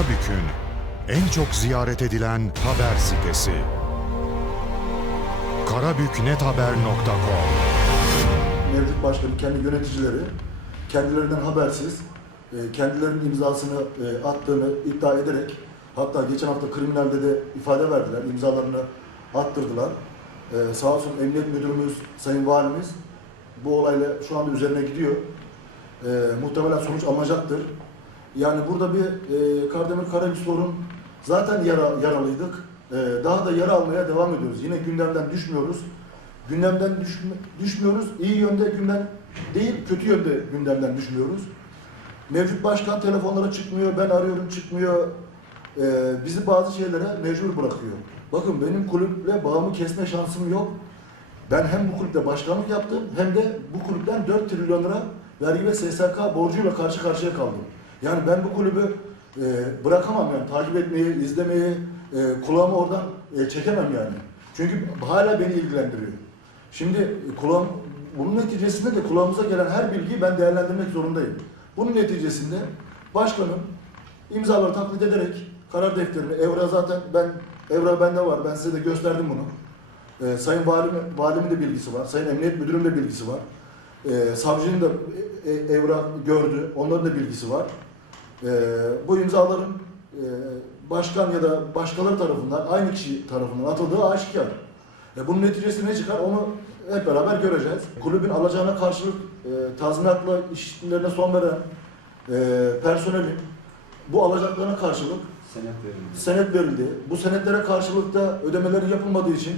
Karabük'ün en çok ziyaret edilen haber sitesi. karabüknethaber.com mevcut başkanın kendi yöneticileri kendilerinden habersiz e, kendilerinin imzasını e, attığını iddia ederek hatta geçen hafta kriminalde de ifade verdiler, imzalarını attırdılar. E, Sağ olsun Emniyet Müdürümüz, Sayın Valimiz bu olayla şu anda üzerine gidiyor. Muhtemelen sonuç alacaktır. Yani burada bir e, Kardemir Karabükspor'un zaten yara, yaralıydık. E, daha da yara almaya devam ediyoruz. Yine gündemden düşmüyoruz. Gündemden düşme- düşmüyoruz. İyi yönde gündem değil, kötü yönde gündemden düşmüyoruz. Mevcut başkan telefonlara çıkmıyor, ben arıyorum çıkmıyor. Ee, bizi bazı şeylere mecbur bırakıyor. Bakın benim kulüple bağımı kesme şansım yok. Ben hem bu kulüpte başkanlık yaptım hem de bu kulüpten 4 trilyon lira vergi ve SSK borcuyla karşı karşıya kaldım. Yani ben bu kulübü e, bırakamam yani takip etmeyi, izlemeyi, e, kulağımı oradan e, çekemem yani. Çünkü hala beni ilgilendiriyor. Şimdi kulağım, bunun neticesinde de kulağımıza gelen her bilgiyi ben değerlendirmek zorundayım. Bunun neticesinde başkanım imzaları taklit ederek karar defterini, evra zaten ben, evra bende var, ben size de gösterdim bunu. Ee, Sayın Valim, Valimin de bilgisi var, Sayın Emniyet Müdürüm de bilgisi var. Ee, savcının da e, e, evra gördü, onların da bilgisi var. Ee, bu imzaların e, başkan ya da başkaları tarafından, aynı kişi tarafından atıldığı aşikar. E, bunun neticesi ne çıkar onu hep beraber göreceğiz. Kulübün alacağına karşılık e, tazminatla işlemlerine son veren e, personelin bu alacaklarına karşılık Senet verildi. senet verildi. Bu senetlere karşılık da ödemeleri yapılmadığı için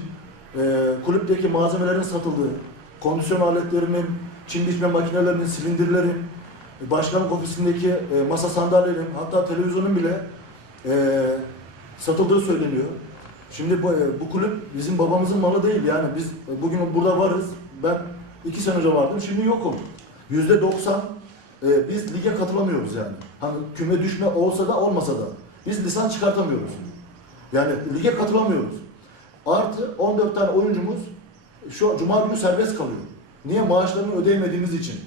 e, kulüpteki malzemelerin satıldığı, kondisyon aletlerinin, çim biçme makinelerinin, silindirlerin, e, başkanlık ofisindeki e, masa sandalyenin, hatta televizyonun bile e, satıldığı söyleniyor. Şimdi bu, e, bu kulüp bizim babamızın malı değil yani biz e, bugün burada varız. Ben iki sene önce vardım, şimdi yokum. Yüzde doksan e, biz lige katılamıyoruz yani. Hani küme düşme olsa da olmasa da. Biz lisans çıkartamıyoruz. Yani lige katılamıyoruz. Artı 14 tane oyuncumuz şu cuma günü serbest kalıyor. Niye? Maaşlarını ödeyemediğimiz için.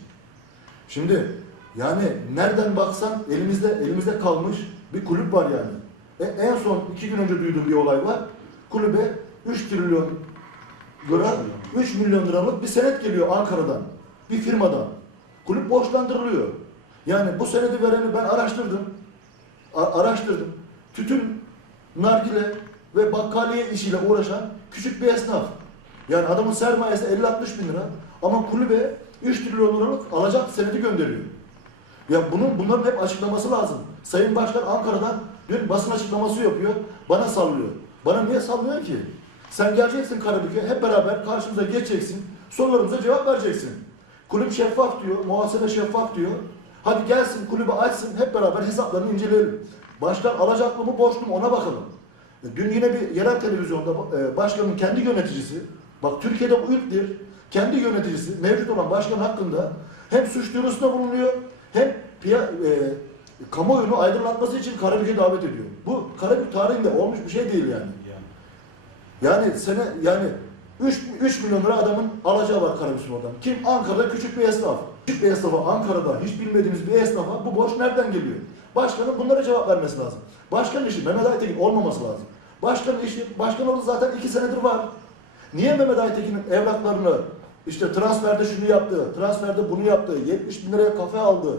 Şimdi yani nereden baksan elimizde elimizde kalmış bir kulüp var yani. E, en son iki gün önce duyduğum bir olay var. Kulübe 3 trilyon lira, 3 milyon liralık bir senet geliyor Ankara'dan. Bir firmadan. Kulüp borçlandırılıyor. Yani bu senedi vereni ben araştırdım. A- araştırdım. Tütün, nargile ve bakkaliye işiyle uğraşan küçük bir esnaf. Yani adamın sermayesi 50-60 bin lira ama kulübe 3 trilyon liralık alacak senedi gönderiyor. Ya bunun bunların hep açıklaması lazım. Sayın Başkan Ankara'dan dün basın açıklaması yapıyor. Bana sallıyor. Bana niye sallıyor ki? Sen geleceksin Karabük'e hep beraber karşımıza geçeceksin. Sorularımıza cevap vereceksin. Kulüp şeffaf diyor, muhasebe şeffaf diyor. Hadi gelsin kulübü açsın hep beraber hesaplarını inceleyelim. Başkan alacaklı mı borçlu mu ona bakalım. E, Dün yine bir yerel televizyonda e, başkanın kendi yöneticisi, bak Türkiye'de bu ilktir, kendi yöneticisi mevcut olan başkan hakkında hem suç duyurusunda bulunuyor hem piya, e, kamuoyunu aydınlatması için Karabük'e davet ediyor. Bu Karabük tarihinde olmuş bir şey değil yani. Yani. Yani sene yani 3, 3 milyon lira adamın alacağı var Karabükspor'dan. Kim? Ankara'da küçük bir esnaf. Küçük bir esnafa Ankara'da hiç bilmediğimiz bir esnafa bu borç nereden geliyor? Başkanın bunlara cevap vermesi lazım. Başkanın işi Mehmet Aytekin olmaması lazım. Başkanın işi, başkan oldu zaten 2 senedir var. Niye Mehmet Aytekin'in evraklarını işte transferde şunu yaptı, transferde bunu yaptı, 70 bin liraya kafe aldı.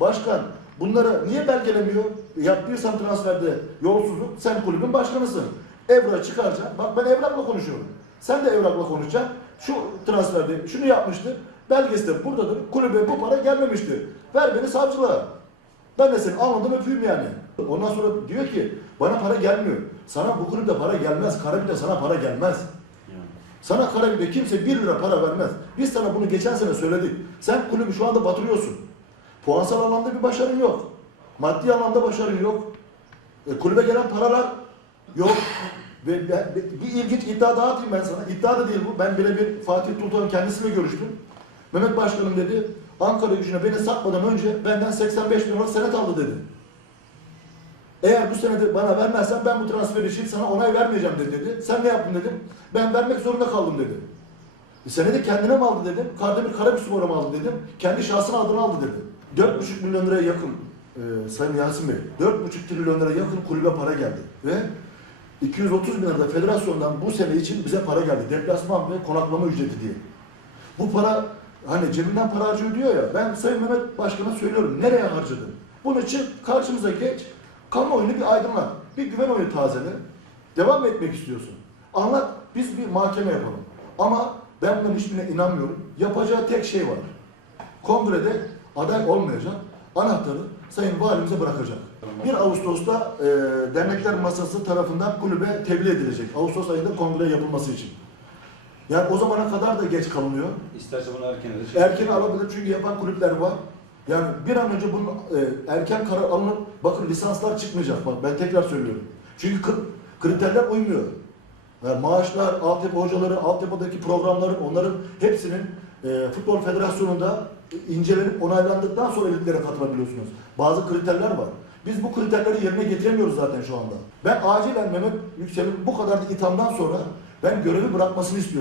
Başkan bunları niye belgelemiyor? Yaptıysan transferde yolsuzluk, sen kulübün başkanısın. Evra çıkaracaksın. Bak ben evrakla konuşuyorum. Sen de evrakla konuşacaksın. Şu transferde şunu yapmıştır. Belgesi de buradadır. Kulübe bu para gelmemiştir. Ver beni savcılığa. Ben de seni almadım öpeyim yani. Ondan sonra diyor ki bana para gelmiyor. Sana bu kulüpte para gelmez. Karabük'te sana para gelmez. Sana Karabük'te kimse 1 lira para vermez. Biz sana bunu geçen sene söyledik. Sen kulübü şu anda batırıyorsun. Puansal anlamda bir başarın yok. Maddi anlamda başarın yok. E, kulübe gelen paralar yok. Ve ben- bir ilginç iddia daha atayım ben sana. İddia da değil bu. Ben birebir Fatih Tultan'ın kendisiyle görüştüm. Mehmet Başkanım dedi, Ankara gücüne beni satmadan önce benden 85 bin lira senet aldı dedi. Eğer bu senede bana vermezsen ben bu transfer için sana onay vermeyeceğim dedi. dedi. Sen ne yaptın dedim. Ben vermek zorunda kaldım dedi. E senedi kendine mi aldı dedim. Kardemir Karabükspor'a mı aldı dedim. Kendi şahsına adını aldı dedi. 4,5 milyon liraya yakın e, Sayın Yasin Bey, 4,5 trilyon lira yakın kulübe para geldi. Ve 230 bin lira da federasyondan bu sene için bize para geldi. Deplasman ve konaklama ücreti diye. Bu para hani cebinden para harcıyor diyor ya. Ben Sayın Mehmet Başkan'a söylüyorum. Nereye harcadın? Bunun için karşımıza geç. Kamuoyunu bir aydınlat. Bir güven oyu tazele. Devam etmek istiyorsun? Anlat. Biz bir mahkeme yapalım. Ama ben bunların hiçbirine inanmıyorum. Yapacağı tek şey var. Kongrede aday olmayacak. Anahtarı Sayın Valimize bırakacak. 1 Ağustos'ta e, dernekler masası tarafından kulübe tebliğ edilecek. Ağustos ayında kongre yapılması için. Yani o zamana kadar da geç kalınıyor. İsterse bunu erken alır. Erken alabilir çünkü yapan kulüpler var. Yani bir an önce bunun e, erken karar alınıp bakın lisanslar çıkmayacak bak ben tekrar söylüyorum. Çünkü kriterler uymuyor. Yani maaşlar, altyapı hocaları, altyapıdaki programların onların hepsinin e, Futbol Federasyonu'nda incelenip onaylandıktan sonra liglere katılabiliyorsunuz. Bazı kriterler var. Biz bu kriterleri yerine getiremiyoruz zaten şu anda. Ben acilen Mehmet Yüksel'in bu kadar ithamdan sonra ben görevi bırakmasını istiyorum.